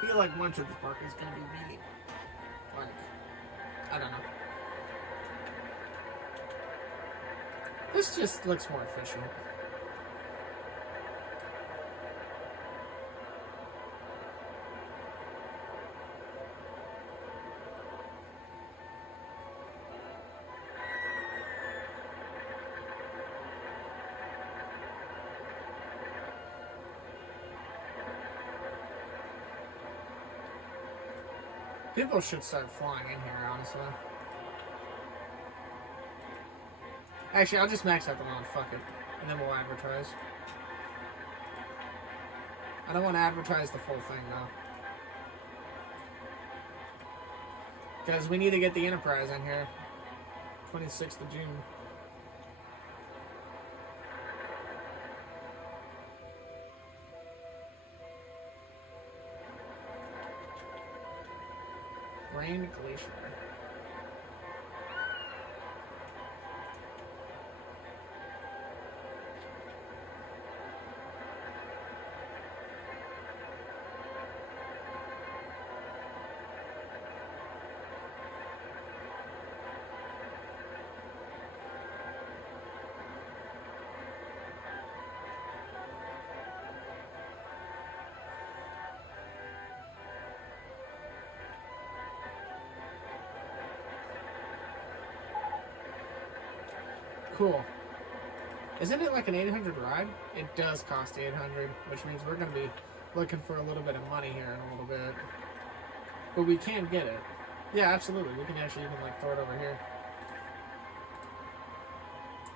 feel like much of the park is going to be me. Like, I don't know. This just looks more efficient. People should start flying in here, honestly. Actually, I'll just max out the one, fuck it. And then we'll advertise. I don't want to advertise the full thing, though. Because we need to get the Enterprise in here. 26th of June. Grand Glacier. Cool. Isn't it like an 800 ride? It does cost 800, which means we're going to be looking for a little bit of money here in a little bit. But we can get it. Yeah, absolutely. We can actually even like throw it over here.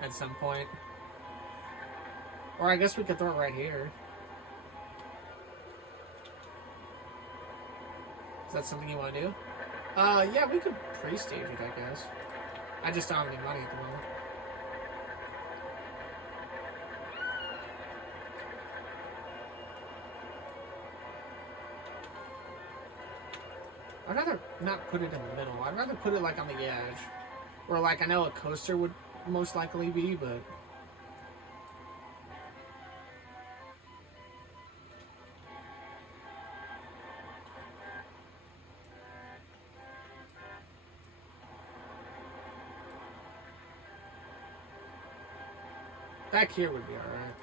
At some point. Or I guess we could throw it right here. Is that something you want to do? Yeah, we could pre-stage it, I guess. I just don't have any money at the moment. I'd rather not put it in the middle. I'd rather put it like on the edge. Or like I know a coaster would most likely be, but... Back here would be alright.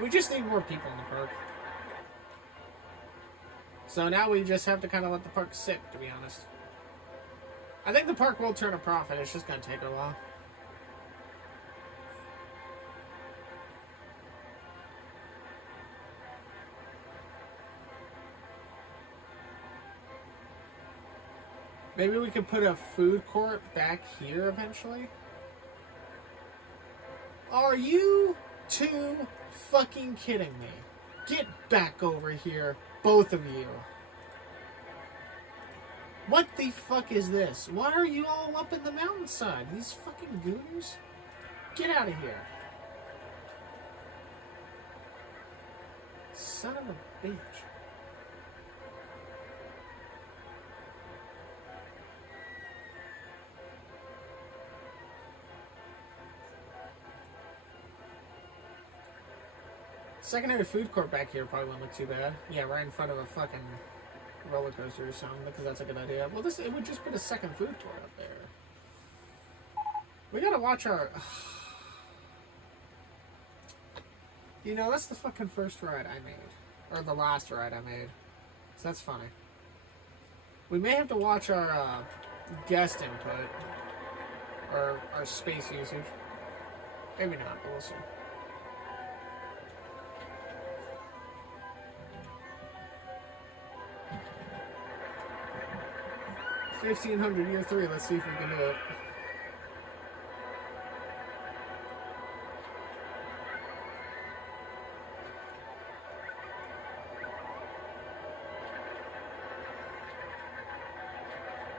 We just need more people in the park. So now we just have to kind of let the park sit, to be honest. I think the park will turn a profit. It's just going to take a while. Maybe we could put a food court back here eventually. Are you two fucking kidding me? Get back over here, both of you. What the fuck is this? Why are you all up in the mountainside? These fucking gooners? Get out of here. Son of a bitch. Secondary food court back here probably wouldn't look too bad. Yeah, right in front of a fucking roller coaster or something, because that's a good idea. Well, it would just put a second food court up there. We gotta watch our... You know, that's the fucking first ride I made. Or the last ride I made. So that's funny. We may have to watch our guest input. Or our space usage. Maybe not, but we'll see. 1500 year 3, let's see if we can do it.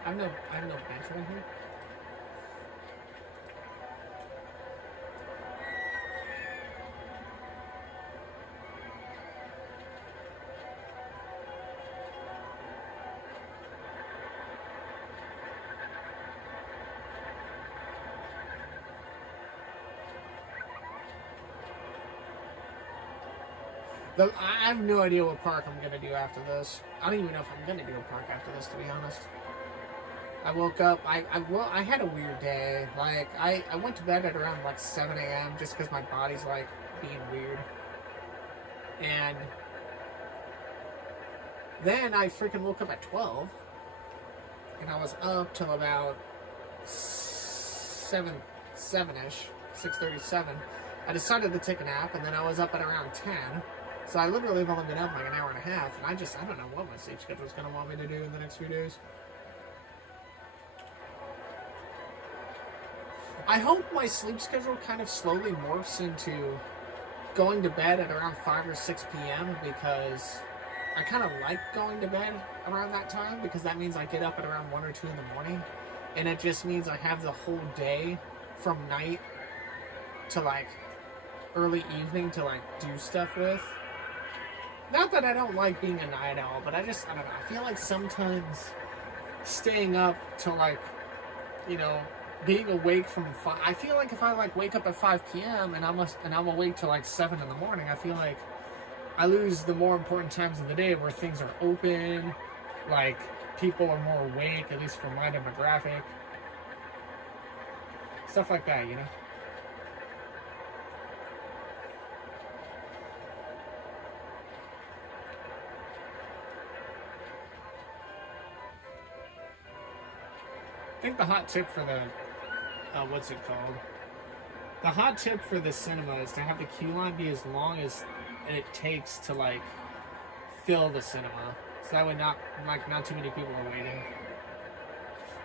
I have no bench right here. I have no idea what park I'm gonna do after this. I don't even know if I'm gonna do a park after this, to be honest. I woke up, I had a weird day. Like, I went to bed at around like 7 a.m. just because my body's like being weird. And then I freaking woke up at 12. And I was up till about 7-ish, 6:37. I decided to take a nap, and then I was up at around 10. So I literally have only been up like an hour and a half, and I don't know what my sleep schedule is going to want me to do in the next few days. I hope my sleep schedule kind of slowly morphs into going to bed at around 5 or 6 p.m. because I kind of like going to bed around that time because that means I get up at around 1 or 2 in the morning, and it just means I have the whole day from night to like early evening to like do stuff with. Not that I don't like being a night owl, but I don't know. I feel like sometimes staying up till like, being awake from 5. I feel like if I like wake up at 5 p.m. and I'm awake till like 7 in the morning, I feel like I lose the more important times of the day where things are open, like people are more awake, at least for my demographic. Stuff like that, I think the hot tip for the, what's it called? The hot tip for the cinema is to have the queue line be as long as it takes to, like, fill the cinema. So that way not too many people are waiting.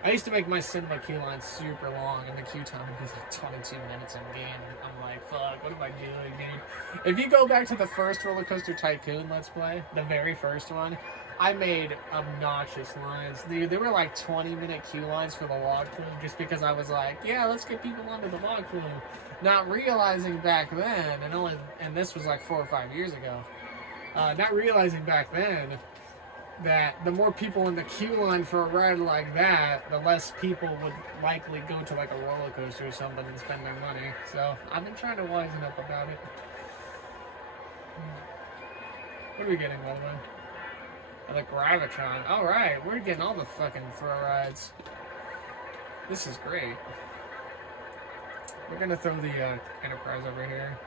I used to make my cinema queue line super long, and the queue time was like 22 minutes in game. I'm like, fuck, what am I doing, dude? If you go back to the first Roller Coaster Tycoon Let's Play, the very first one, I made obnoxious lines. Dude, there were like 20-minute queue lines for the log flume just because I was like, yeah, let's get people onto the log flume. Not realizing back then, and this was like 4 or 5 years ago, not realizing back then that the more people in the queue line for a ride like that, the less people would likely go to like a roller coaster or something and spend their money. So I've been trying to wisen up about it. What are we getting, by the way? The Gravitron. Alright, we're getting all the fucking throw rides. This is great. We're gonna throw the Enterprise over here.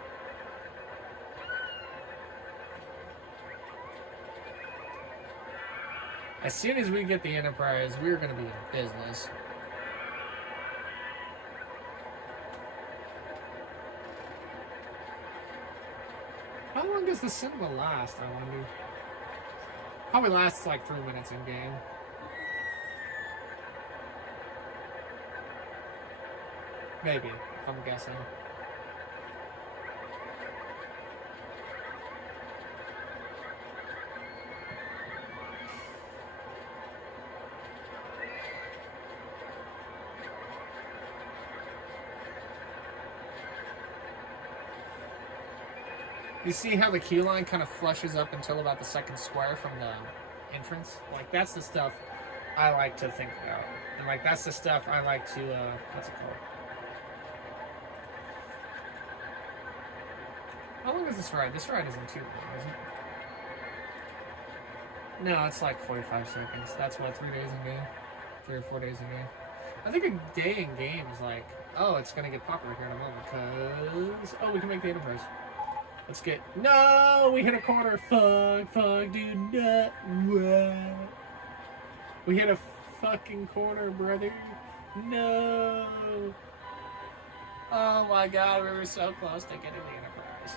As soon as we get the Enterprise, we're gonna be in business. How long does the cinema last, I wonder? Probably lasts like 3 minutes in game. Maybe, if I'm guessing. You see how the queue line kind of flushes up until about the second square from the entrance? Like, that's the stuff I like to think about. And, like, that's the stuff I like to, what's it called? How long is this ride? This ride isn't too long, is it? No, it's like 45 seconds. That's what, 3 days in game? 3 or 4 days in game. I think a day in game is like, oh, it's gonna get popular here in a moment, because, oh, we can make the Enterprise. Let's get... No! We hit a corner! Fuck, dude. No. What? We hit a fucking corner, brother. No! Oh my god, we were so close to getting the Enterprise.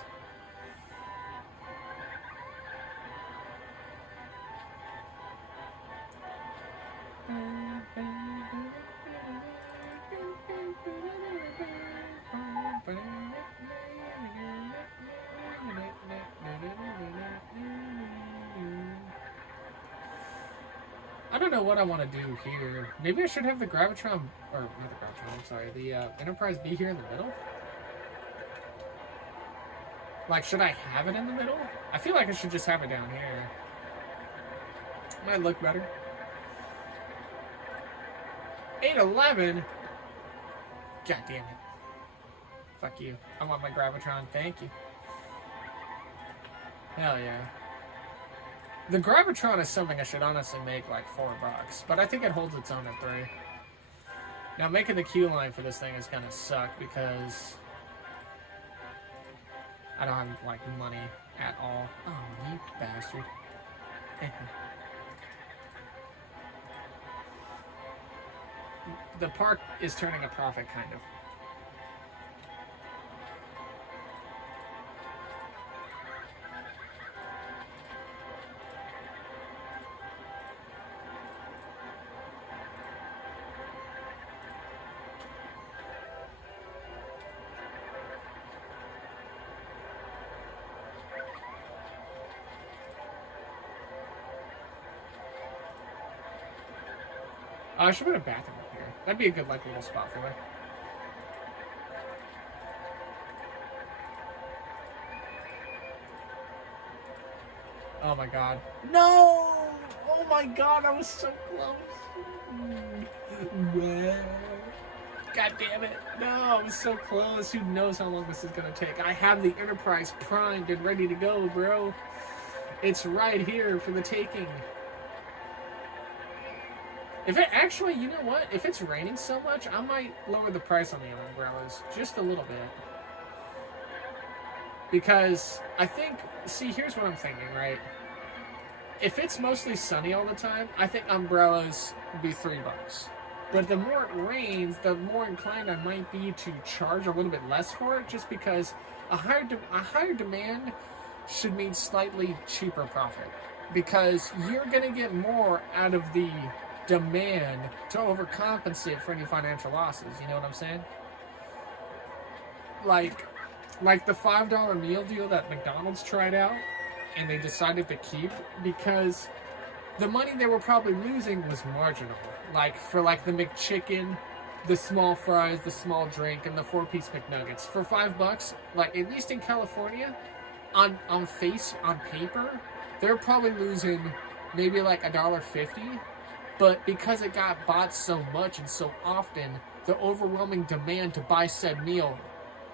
I don't know what I want to do here. Maybe I should have the Gravitron, or not the Gravitron, I'm sorry, the Enterprise be here in the middle? Like, should I have it in the middle? I feel like I should just have it down here. Might look better. 811? God damn it. Fuck you. I want my Gravitron, thank you. Hell yeah. The Gravitron is something I should honestly make like $4, but I think it holds its own at 3. Now making the queue line for this thing is gonna suck because I don't have like money at all. Oh, you bastard. The park is turning a profit, kind of. I should put a bathroom up here. That'd be a good, like, little spot for that. Oh my god. No! Oh my god, I was so close. God damn it. No, I was so close. Who knows how long this is gonna take. I have the Enterprise primed and ready to go, bro. It's right here for the taking. If it actually, you know what? If it's raining so much, I might lower the price on the umbrellas just a little bit. Because I think, see, here's what I'm thinking, right? If it's mostly sunny all the time, I think umbrellas would be $3. But the more it rains, the more inclined I might be to charge a little bit less for it, just because a higher demand should mean slightly cheaper profit. Because you're going to get more out of the demand to overcompensate for any financial losses. You know what I'm saying? Like the $5 meal deal that McDonald's tried out and they decided to keep because the money they were probably losing was marginal. Like for like the McChicken, the small fries, the small drink, and the 4-piece McNuggets. For $5, like at least in California, on paper, they're probably losing maybe like $1.50. But because it got bought so much and so often, the overwhelming demand to buy said meal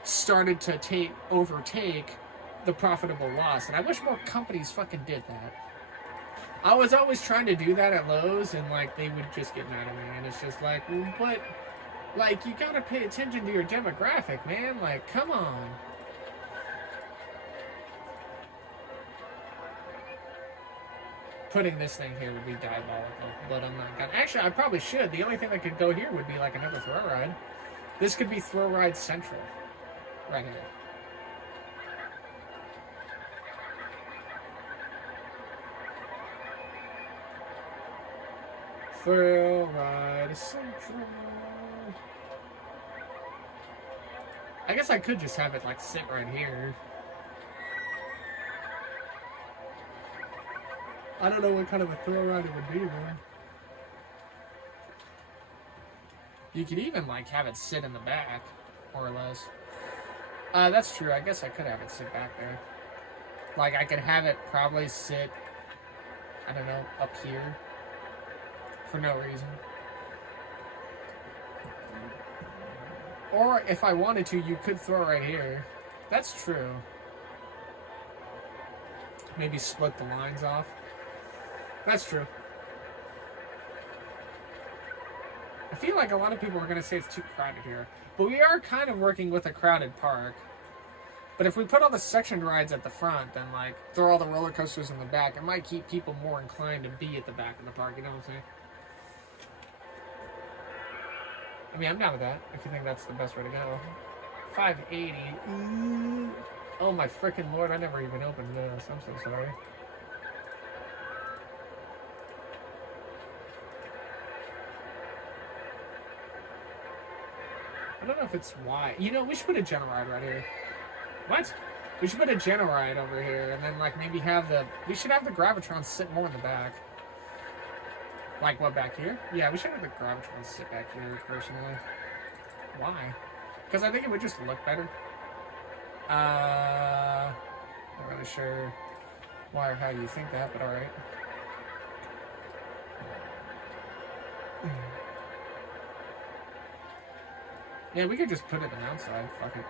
started to overtake the profitable loss. And I wish more companies fucking did that. I was always trying to do that at Lowe's, and like they would just get mad at me. And it's just like, well, but like you gotta pay attention to your demographic, man. Like, come on. Putting this thing here would be diabolical, but I'm not gonna. Actually, I probably should. The only thing that could go here would be like another throw ride. This could be throw ride central, right here. Thrill ride central. I guess I could just have it like sit right here. I don't know what kind of a thrill ride it would be, man. You could even like have it sit in the back, more or less. That's true. I guess I could have it sit back there. Like I could have it probably sit, I don't know, up here for no reason. Or if I wanted to, you could throw right here. That's true. Maybe split the lines off. That's true. I feel like a lot of people are going to say it's too crowded here. But we are kind of working with a crowded park. But if we put all the sectioned rides at the front, then like throw all the roller coasters in the back, it might keep people more inclined to be at the back of the park, you know what I'm saying? I mean, I'm down with that, if you think that's the best way to go. 580. Ooh. Oh my freaking lord, I never even opened this. I'm so sorry. I don't know if it's wide. You know, we should put a Gen ride right here. What? We should put a Gen ride over here, and then like maybe have the. We should have the Gravitron sit more in the back. Like what, back here? Yeah, we should have the Gravitron sit back here personally. Why? Because I think it would just look better. Not really sure why or how you think that, but all right. Yeah, we could just put it on the outside. Fuck it.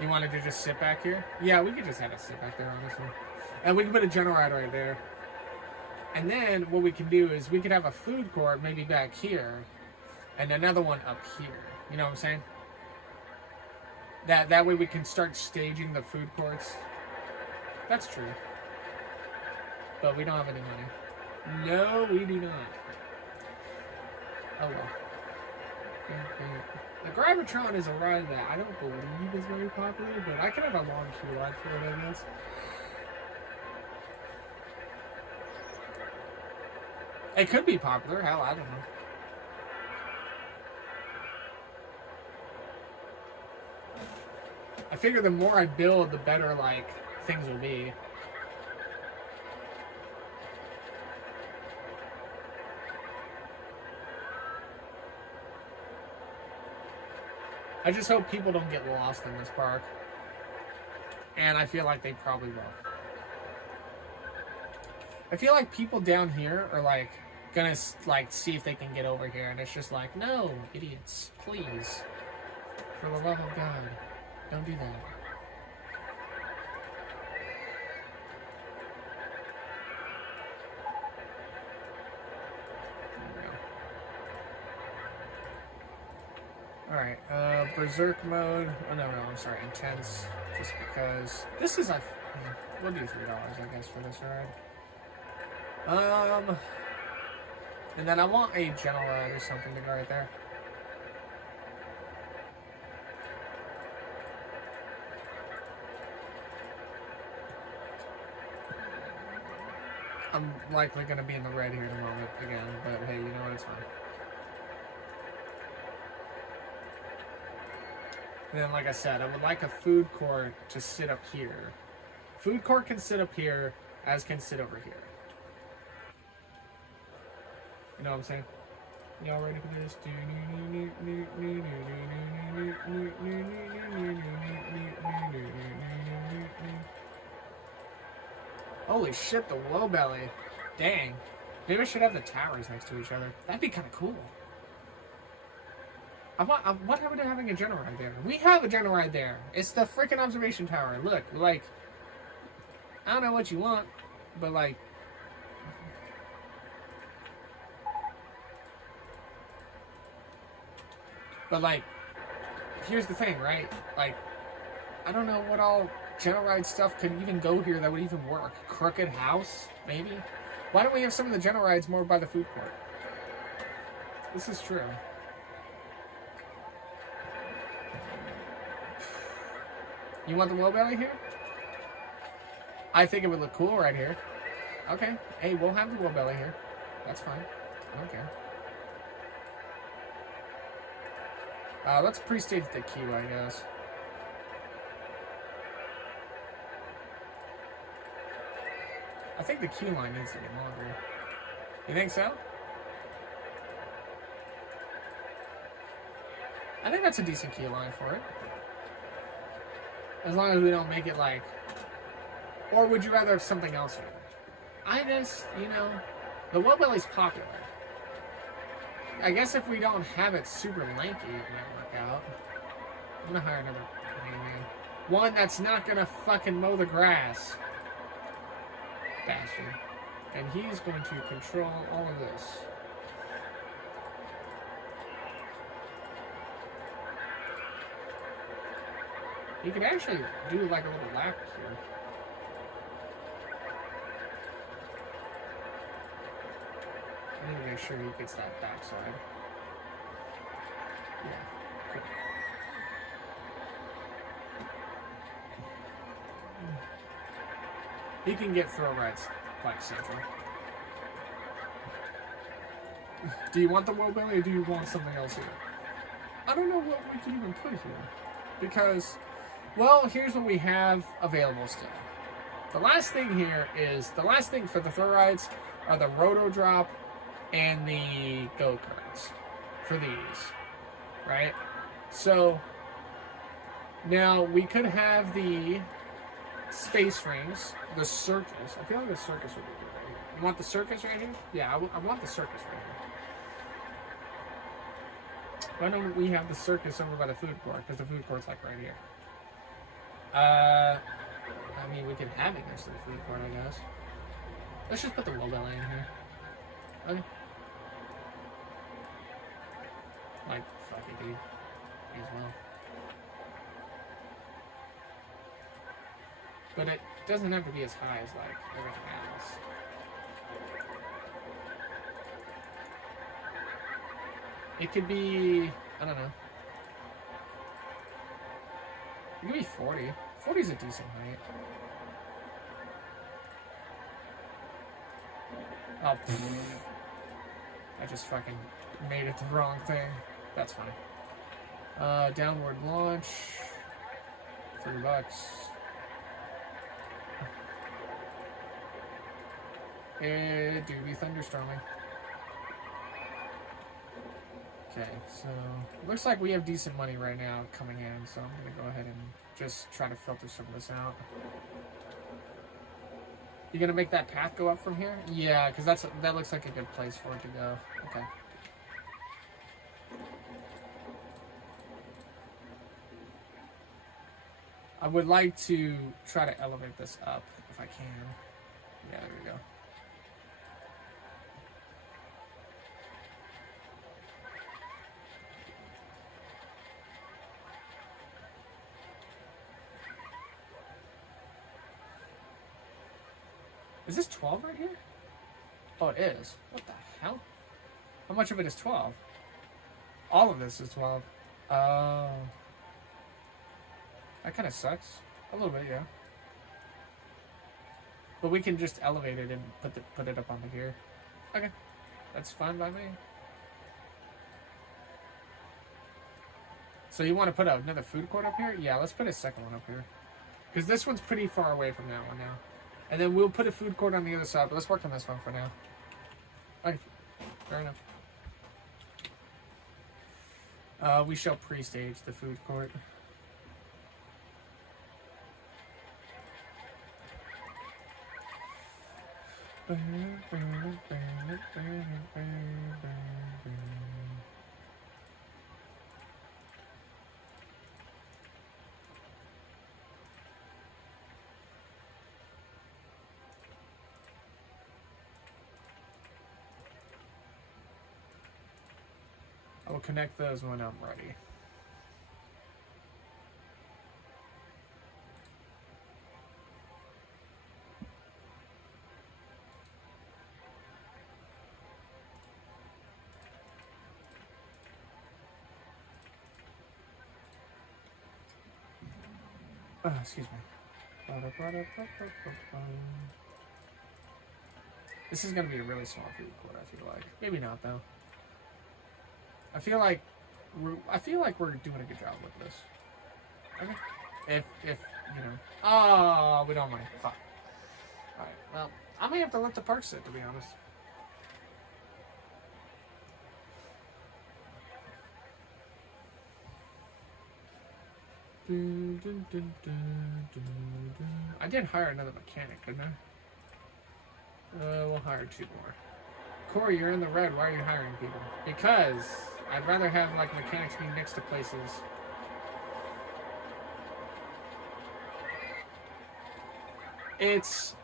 You wanted to just sit back here? Yeah, we could just have it sit back there, honestly. And we can put a general ride right there. And then what we can do is we could have a food court maybe back here. And another one up here. You know what I'm saying? That way we can start staging the food courts. That's true. But we don't have any money. No, we do not. Oh well. The Gravitron is a ride that I don't believe is very popular, but I could have a long queue line for it, I guess. It could be popular. Hell, I don't know. I figure the more I build, the better, like, things will be. I just hope people don't get lost in this park. And I feel like they probably will. I feel like people down here are, like, gonna, like, see if they can get over here. And it's just like, no, idiots, please. For the love of God, don't do that. Alright, Berserk mode. Oh, no, I'm sorry, Intense. Just because. This is, we'll do $3, I guess, for this ride. And then I want a general ride or something to go right there. I'm likely going to be in the red here in a moment again, but hey, you know what, it's fine. And then, like I said, I would like a food court to sit up here. Food court can sit up here, as can sit over here. You know what I'm saying? Y'all ready for this? Holy shit, the low belly. Dang. Maybe I should have the towers next to each other. That'd be kind of cool. What happened to having a general ride there? We have a general ride there. It's the freaking observation tower. Look, like, I don't know what you want, but like, here's the thing, right? Like, I don't know what all general ride stuff could even go here that would even work. Crooked House, maybe? Why don't we have some of the general rides more by the food court? This is true. You want the low belly here? I think it would look cool right here. Okay. Hey, we'll have the low belly here. That's fine. I don't care. Let's pre-stage the queue, I guess. I think the queue line needs to get longer. You think so? I think that's a decent queue line for it. As long as we don't make it like... Or would you rather have something else here? I just, you know... The low belly's popular. I guess if we don't have it super lanky, it might work out. I'm gonna hire another handyman. One that's not gonna fucking mow the grass. Bastard. And he's going to control all of this. He could actually do like a little lap here. I need to make sure he gets that backside. Yeah. Good. He can get throw rides like central. Do you want the low belly or do you want something else here? I don't know what we can even put here. Because, well, here's what we have available still. The last thing here is, the last thing for the throw rides are the roto drop and the go-karts for these, right? So, now we could have the space rings, the circus. I feel like the circus would be good right here. You want the circus right here? Yeah, I want the circus right here. Why don't we have the circus over by the food court? Because the food court's like right here. I mean, we can have it next to the food court, I guess. Let's just put the wheel belly in here. Okay. Like, fuck it, dude. May as well. But it doesn't have to be as high as, like, everything else. It could be, I don't know. It could be 40. 40 is a decent height. Oh, pfft. I just fucking made it the wrong thing. That's fine. Downward launch. $3. It do be thunderstorming. Okay, so looks like we have decent money right now coming in, so I'm gonna go ahead and just try to filter some of this out. You gonna make that path go up from here? Yeah, because that looks like a good place for it to go. Okay. I would like to try to elevate this up if I can. Yeah, there we go. Is this 12 right here? Oh, it is. What the hell? How much of it is 12? All of this is 12. Oh. That kind of sucks. A little bit, yeah. But we can just elevate it and put it up onto here. Okay. That's fine by me. So you want to put another food court up here? Yeah, let's put a second one up here. Because this one's pretty far away from that one now. And then we'll put a food court on the other side, but let's work on this one for now. Okay, fair enough. We shall pre-stage the food court. I will connect those when I'm ready. Excuse me. This is going to be a really small food court, I feel like. Maybe not, though. I feel like we're doing a good job with this. Okay. If you know. Oh, we don't mind. Fuck. Alright, well, I may have to let the park sit, to be honest. I did hire another mechanic, didn't I? We'll hire 2 more. Corey, you're in the red. Why are you hiring people? Because I'd rather have like mechanics be next to places. It's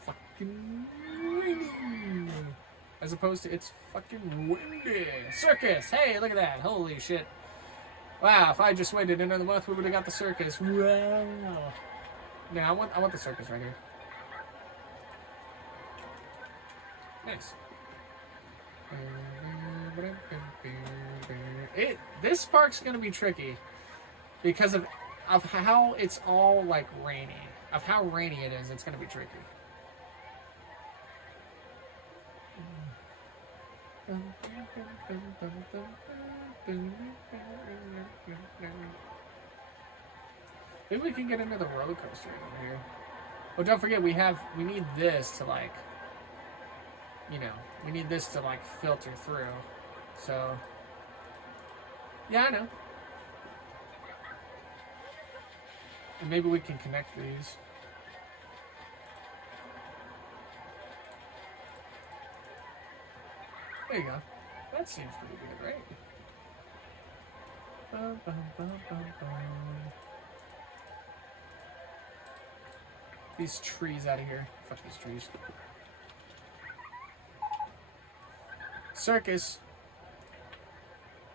fucking raining, as opposed to it's fucking windy. Circus! Hey, look at that! Holy shit! Wow, if I just waited another month, we would have got the circus. Wow! Yeah, I want the circus right here. Nice. This park's gonna be tricky because of how it's all like rainy. Of how rainy it is, it's gonna be tricky. Maybe we can get into the roller coaster over here. Oh, don't forget we need this to like, you know, we need this to like filter through. So yeah, I know. And maybe we can connect these. There you go. That seems pretty good, right? these trees out of here. Fuck these trees. Circus.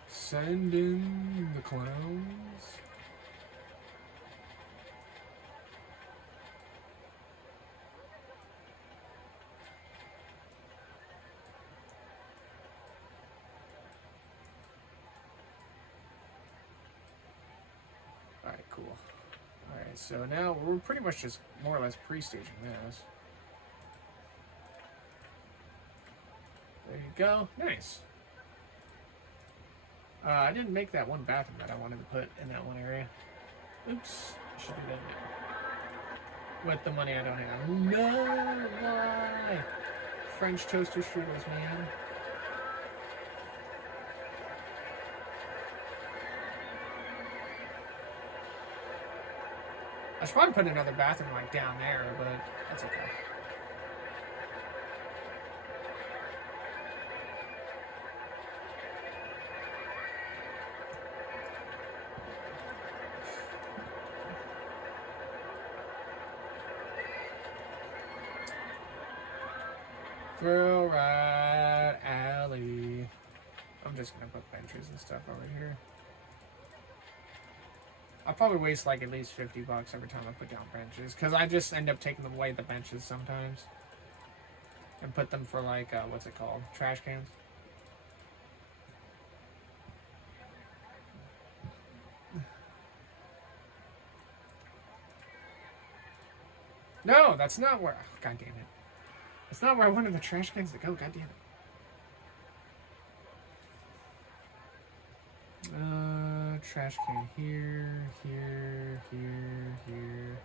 Send in the clowns. Alright, cool. Alright, so now we're pretty much just more or less pre-staging this. There you go. Nice. I didn't make that one bathroom that I wanted to put in that one area. Oops. I should do that now. With the money I don't have. No! Why? French toaster strudels, man. I should probably put another bathroom like down there, but that's okay. Thrill Ride Alley. I'm just gonna put benches and stuff over here. I'll probably waste like at least $50 every time I put down benches, because I just end up taking away the benches sometimes and put them for like what's it called? Trash cans. No, that's not where. Oh, God damn it. It's not where I wanted the trash cans to go. God damn it. Trash can here, here, here, here.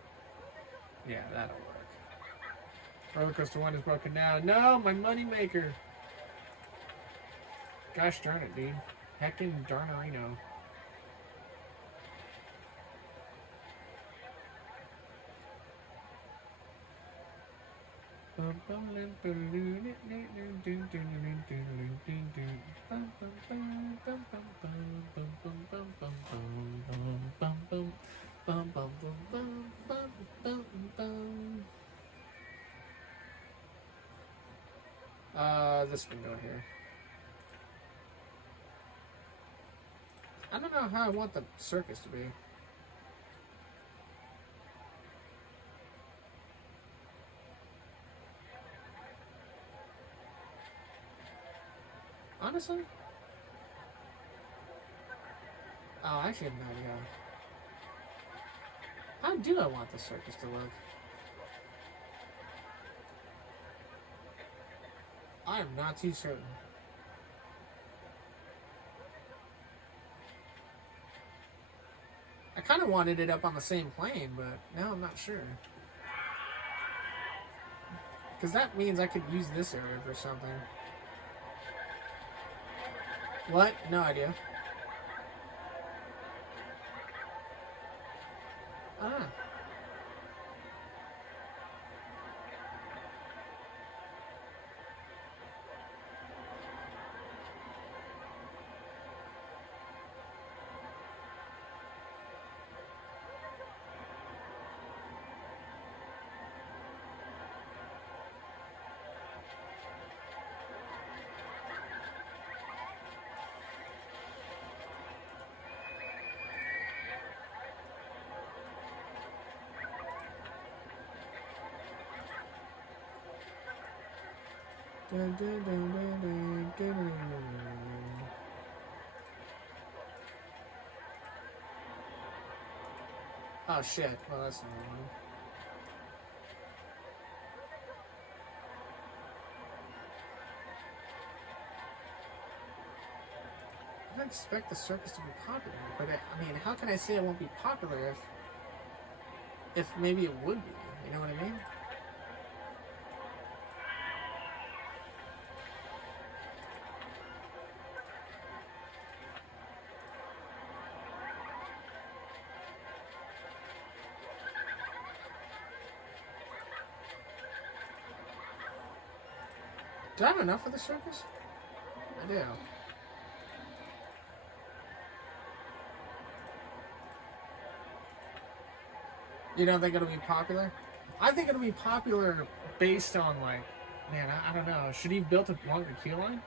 Yeah, that'll work. Roller Coaster 1 is broken down. No, my money maker. Gosh darn it, dude. Heckin' darnerino. This can go here. I don't know how I want the circus to be. Honestly? Oh, I actually have no idea. How do I want the circus to look? I am not too certain. I kind of wanted it up on the same plane, but now I'm not sure. Because that means I could use this area for something. What? No idea. Ah. Oh shit, well that's not one. I don't expect the circus to be popular, but I mean, how can I say it won't be popular if maybe it would be, you know what I mean? Do I have enough for the circus? I do. You don't think it'll be popular? I think it'll be popular based on, like, man, I don't know. Should he have built a longer key line?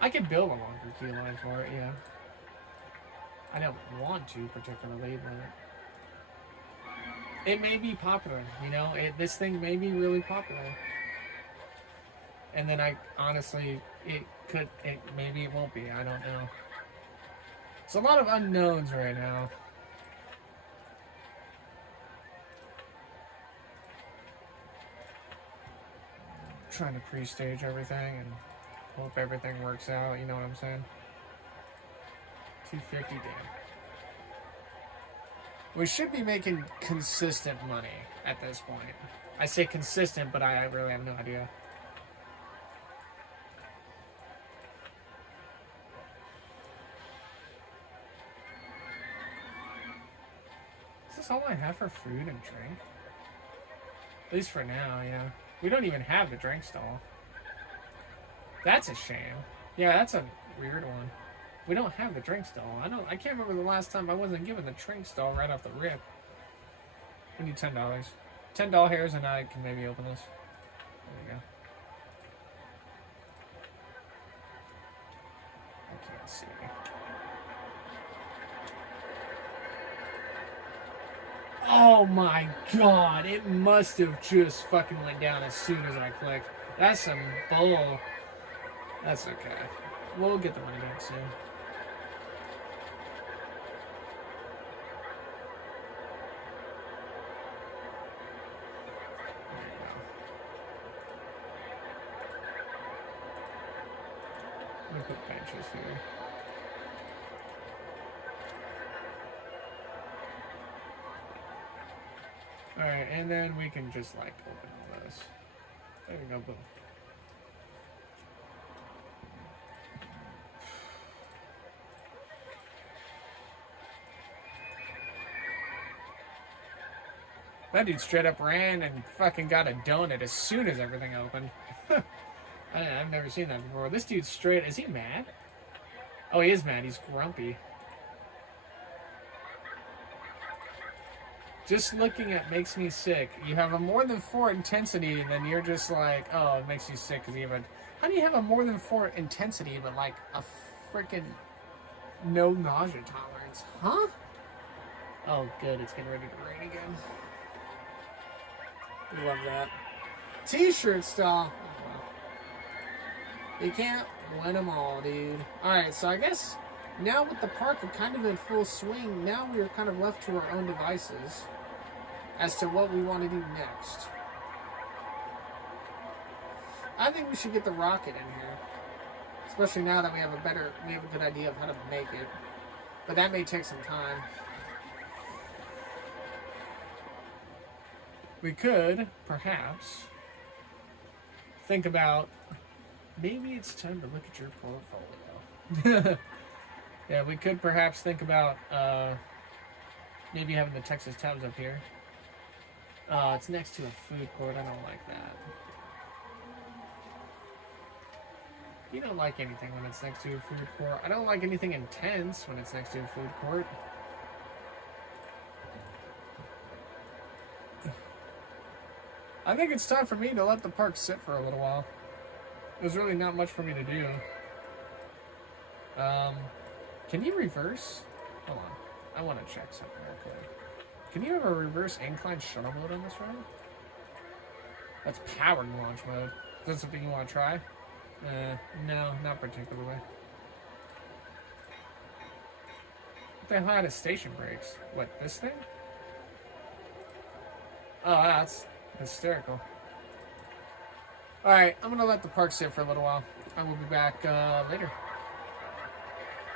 I could build a longer key line for it, yeah. I don't want to particularly, but it may be popular, you know? This thing may be really popular. And then honestly, maybe it won't be. I don't know. It's a lot of unknowns right now. Trying to pre-stage everything and hope everything works out, you know what I'm saying? 250, damn. We should be making consistent money at this point. I say consistent, but I really have no idea. Is this all I have for food and drink? At least for now, yeah. We don't even have the drink stall. That's a shame. Yeah, that's a weird one. We don't have the drink stall. I can't remember the last time I wasn't given the drink stall right off the rip. We need $10. $10 and I can maybe open this. There we go. I can't see. Oh my god, it must have just fucking went down as soon as I clicked. That's some bull. That's okay. We'll get the money back soon. There you go. Let me put benches here. Alright, and then we can just like open all those. There we go, boom. That dude straight up ran and fucking got a donut as soon as everything opened. I've never seen that before. This dude's straight. Is he mad? Oh, he is mad. He's grumpy. Just looking at makes me sick. You have a more than 4 intensity, and then you're just like, oh, it makes you sick because you have a... How do you have a more than 4 intensity, but like a freaking no nausea tolerance? Huh? Oh, good. It's getting ready to rain again. Love that. T-shirt style. Oh, wow. You can't win them all, dude. Alright, so I guess now with the park kind of in full swing, now we are kind of left to our own devices as to what we want to do next. I think we should get the rocket in here. Especially now that we have a good idea of how to make it. But that may take some time. We could, perhaps, think about, maybe it's time to look at your portfolio. Yeah, we could perhaps think about maybe having the Texas Tubs up here. It's next to a food court. I don't like that. You don't like anything when it's next to a food court. I don't like anything intense when it's next to a food court. I think it's time for me to let the park sit for a little while. There's really not much for me to do. Can you reverse? Hold on. I want to check something real quick. Can you have a reverse incline shuttle mode on this ride? That's powered launch mode. Is that something you want to try? No, not particularly. What the hell had a station brakes? What, this thing? Oh, that's hysterical. Alright, I'm going to let the park sit for a little while. I will be back later.